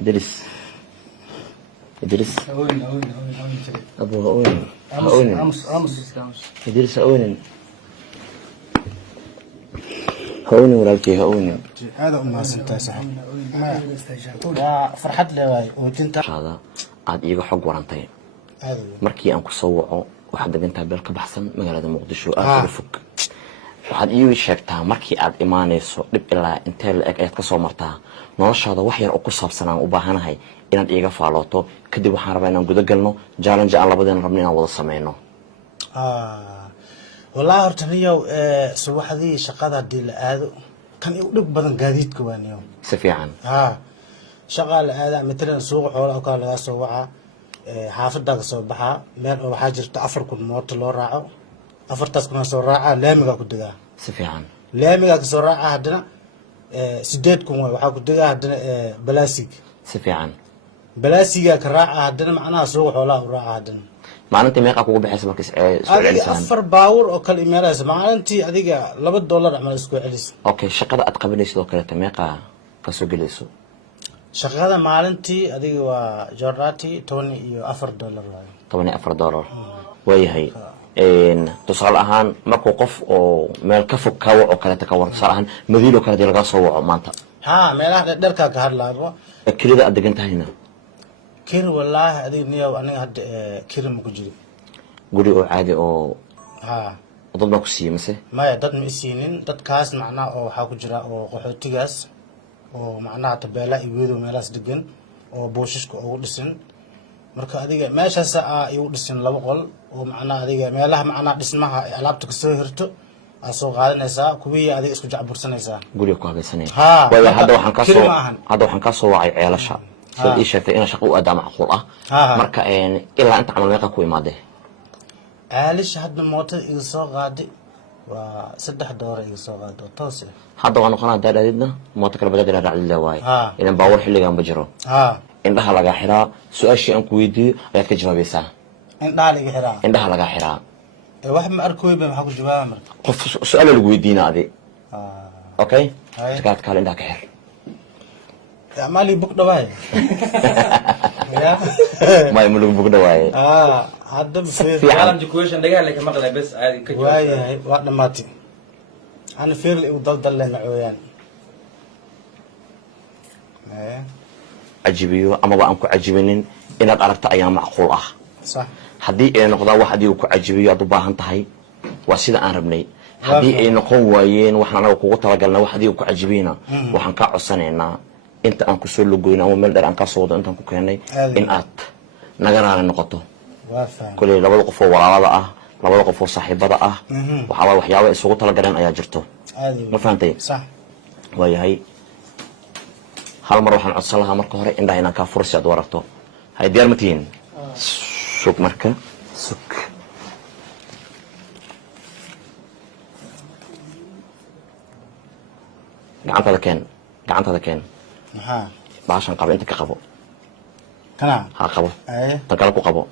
إدريس إدريس أوين أبو هؤون أمس إدريس هؤون هؤون ولكن هؤون هذا أمها سنتها صاحب فرحت لي واي وكنت هذا عاد إيجا حق ورانتين هذا markii aan ku soo waco waxaad degantaa beel ka baxsan magaalada muqdisho aad u fog waxaad ii sheegtaa markii aad imaanayso dib ilaa intee la eg ayaad ka soo martaa noloshaada wax yar oo ku saabsan aan u baahanahay inaad iiga faalooto kadib waxaan rabaa inaan guda galno challenge aan labadeen rabno inaan wada sameeyno والله hortaniyow subaxdii shaqada dii la aado kan uu dhib badan gaadiidka waaniyo si fiican shaqa la aada matalan suuq xoolaha ka laga soo waca xaafada ka soo baxa meel oo waxa jirta 4 kun mooto loo raaco 4taas kun soo raaca laamiga ku digaa si fiican laamiga ka soo raaca hadana 8 kun waxa ku digaa hadana balaasig si fiican balaasiga ka raaca hadana macnaha suuq xoolaha u raaca hadana maalintii meeqa kugu bixaysa markii soo celisaan afar baawur oo kala imeeraysa maalintii adiga $2 amal isku celis okay shaqada aad qabanayso kale meeqa ka soo galayso shaqada maalintii adiga waa jorati $14 waaye $14 waayahay tusaale ahaan markuu qof oo meel ka fog ka waco kale ka waran tusaale ahaan madiino kale laga soo waco maanta meelaha dharka ka hadlaabo kirida aad degan tahayna kir wallahi adiga niyow aniga hadda kir ma ku jiro guri oo caadi oo dad ma ku siiyay mise maya dad ma isiinin dadkaas macnaa oo waxa ku jira oo qaxootigaas oo macnaa tabeela iweedo meelaas degan oo booshiska ugu dhisan marka adiga meeshaas igu dhisan 2 qol oo macnaa adiga meelaha macnaa dhismaha alaabta ka soo hirto soo qaadanaysaa kuwii adiga isku jacbursanaysaa guriga ku habaysanay wala hadda waxaan ka soo wacay ceelasha soo ii sheegtay in shaqo u aad macquul ah marka ilaa inta camal meeqa ku imaade ceelasha hadda mootada iga soo qaaday waa $3 iga soo qaado toos hadda waan noqonaa daadadna mooto kala badal raacid leeyahay inaan baawar xilligan ba jiro indhaha laga xiraa su'aashii aan ku weydiiyo ayaad ka jawaabaysaa indhaha laga xiraa wax ma arkooyba maxaa ku jawaabaa marka qof su'aal lagu weydiina adi okay tagad kale indhaha ka xir مالي بوك دواي ما يملك بوك دواي هذا في عالم جوكويشن دقال لك مقلة بس عادي كجوا واي واحد ماتي أنا فير اللي وضل لنا عيان عجيبيو أما بقى أمكو عجيبين إن أردت أيام معقول صح هدي نقضى واحد يوكو عجيبيو أضبها انتهي وسيدا أن ربني هدي نقوم وين وحنا نوكو تلقلنا واحد يوكو عجيبينا وحن كعصنينا inta aan ku soo lugoyn ama meel dheer aan ka soo wado intaan ku keenay in aad naga raali noqoto kulay labada qof oo walaalada ah labada qof oo saaxiibada ah waxa waxyaabo isugu tala garan ayaa jirto ma fahantay sax waayahay hal mar waxaan codsan lahaa marka hore indhaha inaan ka fursi aad wararto hay diyaar matiin sug marka sug gacantada keen baashan qabo inta ka qabo kana ha qabo takala ku qabo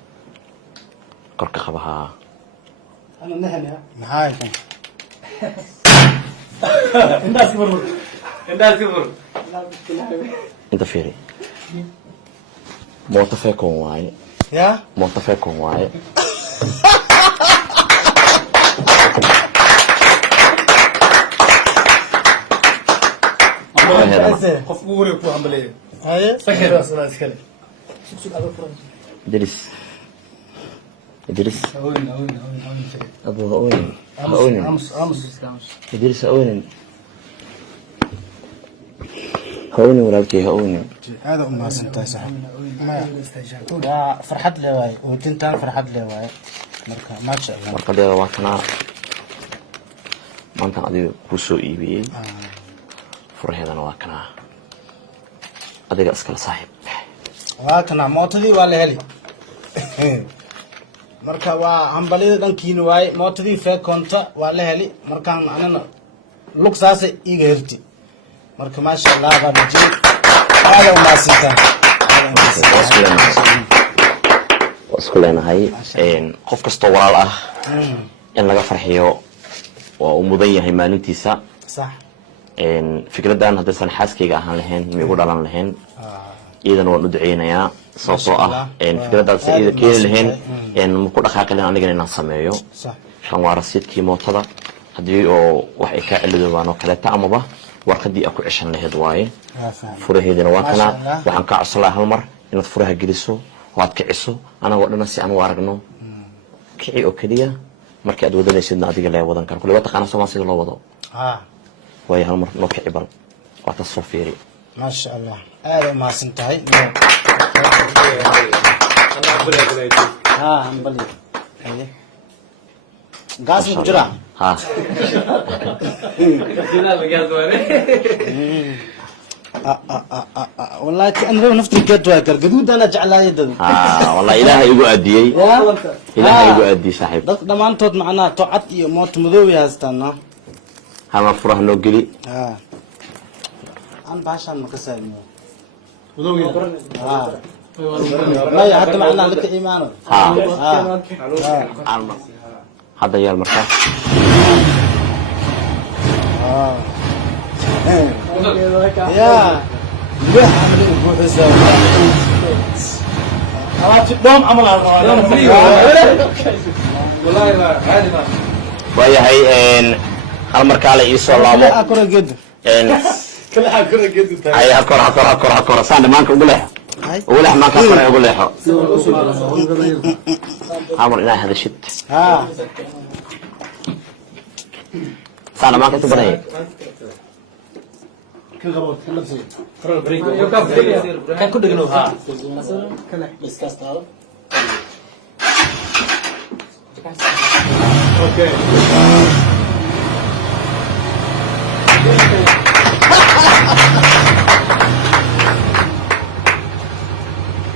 korka qabo ha ana nahaya maxay kan indaas kibur inta fiiri mooto feekon waaye ya mooto feekon waaye قف قوري كو عمليه هاي فكر اصلا اسكلي إدريس أوين أبو هؤون أمس إدريس هؤون ولكن هؤون هذا أمها سنتها صاحب فرحت لي واي وكنت فرحت لي واي ما شاء الله marka dee waa kana maanta adiga ku soo iibiyay furaheedana waa kana adiga iskala saaxiib waa kana mootadii waa la heli marka waa hambalida dhankiina waay mootadii feekonta waa la heli markaan anana lug saasa iiga herti marka ma sha Allah baa majid aad u maasinta isku leenahay qof kastoo walaal ah in laga farxiyo waa uu mudan yahay maalintiisa صح fikradan haddaysan xaaskayga ahaan lahayn ma igu dhalan lahayn iyadana waan u duceynayaa sababtoo ah Masha fikradaas Allah. iyada keeni lahayn Mm. maku dhaqaaqi lahayn anigana inaan sameeyo صح kan waa rasiidkii mootada haddii oo wax ay kaa celidoobaan oo kaleeta amaba warqadii a ku ceshan lahayd waaye فاهم furaheedina waa kana Masha Allah. waxaan kaa codsan lahaa hal mar inaad furaha geliso oo aad kiciso anagoo dhana si aan u aragno kici oo keliya markii aad wadanaysidna adiga lee wadan karo kulli waa taqaana somaa sida loo wado ها waayo hal mar noo kici bal waa taas soo fiiri ما شاء الله هذا ما سنتهي ها نبلي هذه قاسم جرا ha والله انا نفتي قد واكر قدود انا جعلها يدد ha wallahi ilaahay igu aadiyey ilaahay igu aadiyey saaxiib dadka dhamaantood macnaha tocad iyo moot madoow haystaan hal mar furaha noo geli ها aan baashaan ma ka saarno لا حتى معنا لك ايمانه ha hal mar hadda yaal markaa يا ليه عمل ابو حسام دوم عمل والله ما عادي ما waayahay hal markaa la ii soo laabo اكره جد كل حاجه كل جد hay hakor saan dhamaanka ugu leexo ugu leex maanka kore ugu leexo hal mar inaa hadashid ها saan dhamaanka inta badan كان كل جنوب ها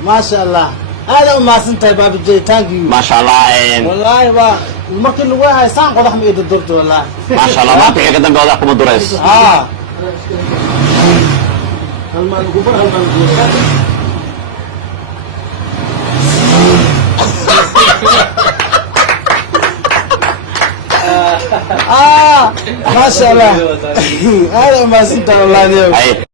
ما شاء الله هذا ما سنتهي باب الجي ثانك يو maasha allah والله با markii lagu haystaan qodax ma ida durto والله maasha allah maanta wixii ka dambe odaa kuma durayso ها هل ما نقبر هل ما نقبر ما شاء الله هذا ما سنتهي والله اليوم hay